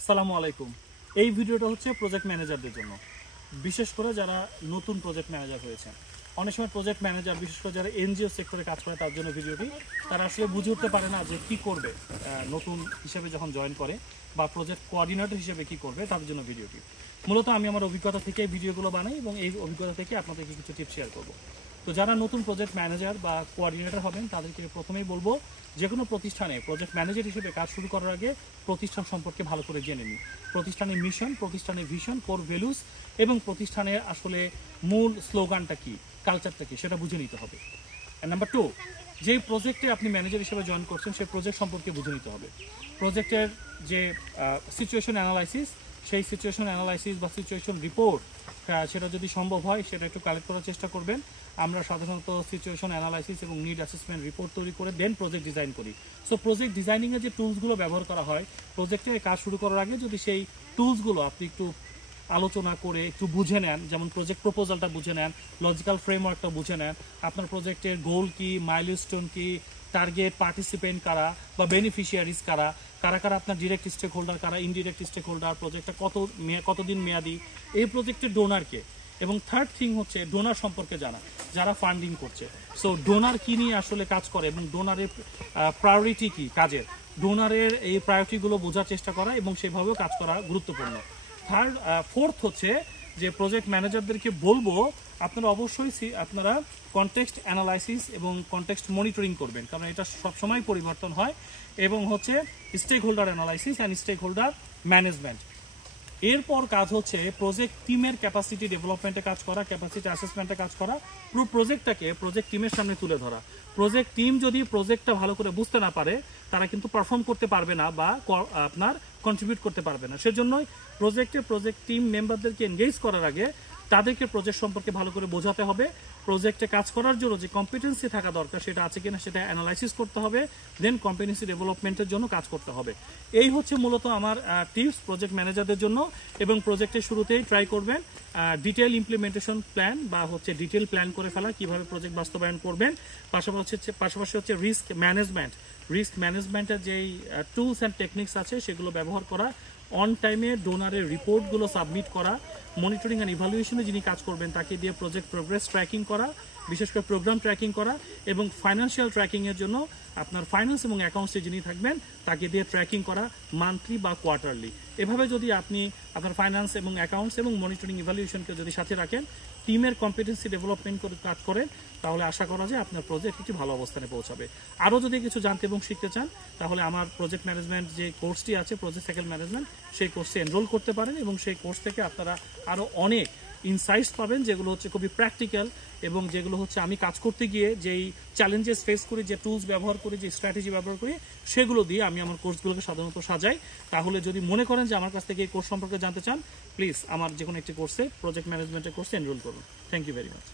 আসসালামু আলাইকুম। এই ভিডিওটা হচ্ছে প্রজেক্ট ম্যানেজারদের জন্য, বিশেষ করে যারা নতুন প্রজেক্ট ম্যানেজার হয়েছেন। অনেক সময় প্রজেক্ট ম্যানেজার, বিশেষ করে যারা এনজিও সেক্টরে কাজ করে তার জন্য ভিডিওটি, তারা আসলে বুঝে উঠতে পারে না যে কী করবে নতুন হিসেবে যখন জয়েন করে, বা প্রজেক্ট কোঅর্ডিনেটর হিসেবে কী করবে, তার জন্য ভিডিওটি। মূলত আমি আমার অভিজ্ঞতা থেকে ভিডিওগুলো বানাই এবং এই অভিজ্ঞতা থেকে আপনাদেরকে কিছু টিপস শেয়ার করব। তো যারা নতুন প্রজেক্ট ম্যানেজার বা কোঅর্ডিনেটর হবেন তাদেরকে প্রথমেই বলবো, যে কোনো প্রতিষ্ঠানে প্রজেক্ট ম্যানেজার হিসেবে কাজ শুরু করার আগে প্রতিষ্ঠান সম্পর্কে ভালো করে জেনে নিন। প্রতিষ্ঠানের মিশন, প্রতিষ্ঠানের ভিশন, কোর ভ্যালুস এবং প্রতিষ্ঠানের আসলে মূল স্লোগানটা কি, কালচারটা কি, সেটা বুঝে নিতে হবে। নাম্বার 2, যে প্রজেক্টে আপনি ম্যানেজার হিসেবে জয়েন করছেন সেই প্রজেক্ট সম্পর্কে বুঝে নিতে হবে। প্রজেক্টের যে সিচুয়েশন অ্যানালাইসিস, সেই সিচুয়েশন অ্যানালাইসিস বা সিচুয়েশন রিপোর্ট, সেটা যদি সম্ভব হয় সেটা একটু কালেক্ট করার চেষ্টা করবেন। আমরা সাধারণত সিচুয়েশন অ্যানালাইসিস এবং নিড অ্যাসেসমেন্ট রিপোর্ট তৈরি করে দেন প্রজেক্ট ডিজাইন করি। সো প্রজেক্ট ডিজাইনিংয়ে যে টুলসগুলো ব্যবহার করা হয় প্রজেক্টে কাজ শুরু করার আগে, যদি সেই টুলসগুলো আপনি একটু আলোচনা করে একটু বুঝে নেন, যেমন প্রজেক্ট প্রপোজালটা বুঝে নেন, লজিক্যাল ফ্রেমওয়ার্কটা বুঝে নেন, আপনার প্রজেক্টের গোল কি, মাইলস্টোন কি, টার্গেট, পার্টিসিপেন্ট কারা বা বেনিফিশিয়ারিজ কারা, কারা কারা আপনার ডিরেক্ট স্টেক হোল্ডার, কারা ইনডিরেক্ট স্টেক হোল্ডার, প্রজেক্টটা কতদিন মেয়াদি, এই প্রজেক্টের ডোনারকে। এবং থার্ড থিং হচ্ছে ডোনার সম্পর্কে জানা, যারা ফান্ডিং করছে। সো ডোনার কী নিয়ে আসলে কাজ করে এবং ডোনারের প্রায়োরিটি কী কাজের, ডোনারের এই প্রায়োরিটিগুলো বোঝার চেষ্টা করা এবং সেভাবেও কাজ করা গুরুত্বপূর্ণ। ফোর্থ হচ্ছে যে প্রজেক্ট ম্যানেজারদেরকে বলবো আপনারা অবশ্যই আপনারা কনটেক্সট অ্যানালাইসিস এবং কনটেক্সট মনিটরিং করবেন, কারণ এটা সবসময় পরিবর্তন হয়। এবং হচ্ছে stakeholder analysis and stakeholder management. এরপর কাজ হচ্ছে প্রজেক্ট টিমের ক্যাপাসিটি ডেভেলপমেন্টে কাজ করা, ক্যাপাসিটি অ্যাসেসমেন্টে কাজ করা, পুরো প্রজেক্টটাকে প্রজেক্ট টিমের সামনে তুলে ধরা। প্রজেক্ট টিম যদি প্রজেক্টটা ভালো করে বুঝতে না পারে তারা কিন্তু পারফর্ম করতে পারবে না বা আপনার কন্ট্রিবিউট করতে পারবে না। সেজন্যই প্রজেক্ট টিম মেম্বারদেরকে এনগেজ করার আগে তাদেরকে প্রজেক্ট সম্পর্কে ভালো করে বোঝাতে হবে। প্রজেক্টে কাজ করার জন্য যে কম্পিটেন্সি থাকা দরকার সেটা আছে কিনা সেটা অ্যানালাইসিস করতে হবে, দেন কম্পিটেন্সি ডেভেলপমেন্টের জন্য কাজ করতে হবে। এই হচ্ছে মূলত আমার টিপস প্রজেক্ট ম্যানেজারদের জন্য। এবং প্রজেক্টের শুরুতেই ট্রাই করবেন ডিটেল ইমপ্লিমেন্টেশন প্ল্যান বা হচ্ছে ডিটেল প্ল্যান করে ফেলা, কীভাবে প্রজেক্ট বাস্তবায়ন করবেন। পাশাপাশি হচ্ছে রিস্ক ম্যানেজমেন্টের যেই টুলস অ্যান্ড টেকনিক্স আছে সেগুলো ব্যবহার করা, অন টাইমে ডোনারের রিপোর্টগুলো সাবমিট করা, মনিটরিং অ্যান্ড ইভ্যালুয়েশনে যিনি কাজ করবেন তাকে দিয়ে প্রজেক্ট প্রোগ্রেস ট্র্যাকিং করা, বিশেষ করে প্রোগ্রাম ট্র্যাকিং করা, এবং ফাইন্যান্সিয়াল ট্র্যাকিংয়ের জন্য আপনার ফাইন্যান্স এবং অ্যাকাউন্টসে যিনি থাকবেন তাকে দিয়ে ট্র্যাকিং করা মান্থলি বা কোয়ার্টারলি। এভাবে যদি আপনি আপনার ফাইন্যান্স এবং অ্যাকাউন্টস এবং মনিটরিং ইভ্যালুয়েশনকে যদি সাথে রাখেন, টিমের কম্পিটেন্সি ডেভেলপমেন্ট করে কাজ করেন, তাহলে আশা করা যায় আপনার প্রজেক্ট একটি ভালো অবস্থানে পৌঁছাবে। আরও যদি কিছু জানতে এবং শিখতে চান তাহলে আমার প্রজেক্ট ম্যানেজমেন্ট যে কোর্সটি আছে, প্রজেক্ট সাইকেল ম্যানেজমেন্ট, সেই কোর্সে এনরোল করতে পারেন এবং সেই কোর্স থেকে আপনারা আরও অনেক ইনসাইটস পাবেন, যেগুলো হচ্ছে খুবই প্র্যাকটিক্যাল এবং যেগুলো হচ্ছে আমি কাজ করতে গিয়ে যেই চ্যালেঞ্জেস ফেস করি, যে টুলস ব্যবহার করি, যে স্ট্র্যাটেজি ব্যবহার করি, সেগুলো দিয়ে আমি আমার কোর্সগুলোকে সাধারণত সাজাই। তাহলে যদি মনে করেন যে আমার কাছ থেকে এই কোর্স সম্পর্কে জানতে চান, প্লিজ আমার যে কোনো একটি কোর্সে, প্রজেক্ট ম্যানেজমেন্টের কোর্সে এনরোল করুন। Thank you very much.